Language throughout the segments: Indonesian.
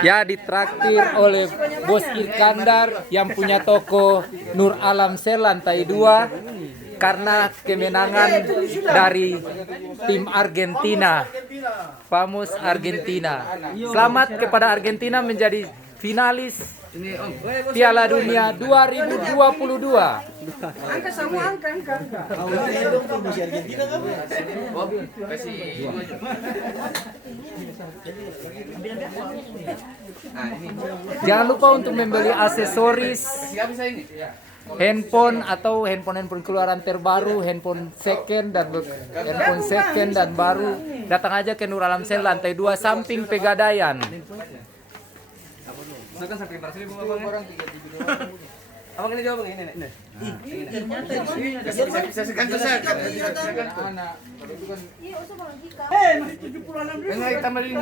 Ya, ditraktir oleh Bos Iskandar yang punya toko Nur Alam Sel lantai 2 karena kemenangan dari tim Argentina. Famus Argentina. Selamat kepada Argentina menjadi finalis Piala Dunia 2022. Angka semua angka. Jangan lupa untuk membeli aksesoris handphone atau handphone keluaran terbaru, handphone second dan baru. Datang aja ke Nur Alam Sel lantai 2 samping Pegadaian. Abang ini jawab ini. Bisa sekantor saya. Masih 76.000. Enggak tambah ini.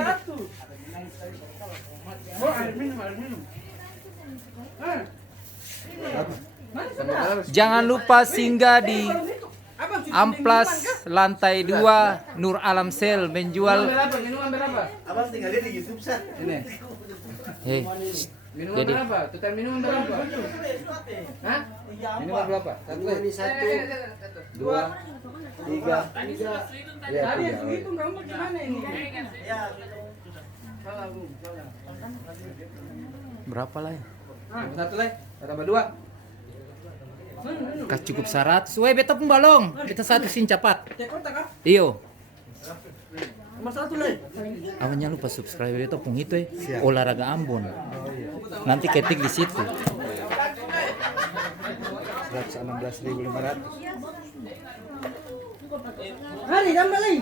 Jangan lupa singgah di Amplas lantai 2 Nur Alam Sel menjual Minuman berapa? Abang tinggal lihat di YouTube sah. Ini. Minuman Jadi- berapa? Total minuman berapa? Hah? Minuman berapa? Satu. Ini 1, 2, 3. Ya, Tadi 3. hitung kamu gimana ini? berapa lah ya? Satu lagi. Tambah 2. Kah cukup 100. Weh, beta pun balong. Beta satu sin cepat. Iyo. Nomor 1 lagi. Awalnya lupa subscribe beta pun itu olahraga Ambon. Nanti ketik di situ. 116.500. Hari tambah lagi.